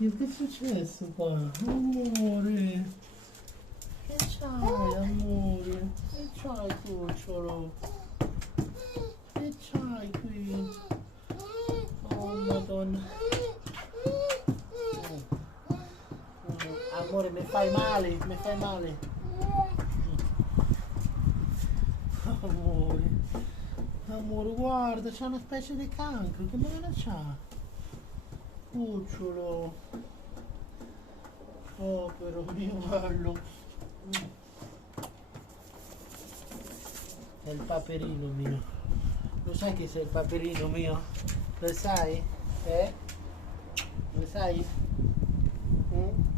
Oddio, che è successo qua? Amore, che c'hai, amore? Che c'hai, cucciolo? Che c'hai qui? Oh, Madonna. Amore, mi fai male, mi fai male. Amore, amore, guarda, c'è una specie di cancro, che male c'ha? Cucciolo. Oh, però mio bello. È il paperino mio. Lo sai che sei il paperino mio? Lo sai? Lo sai? Mm?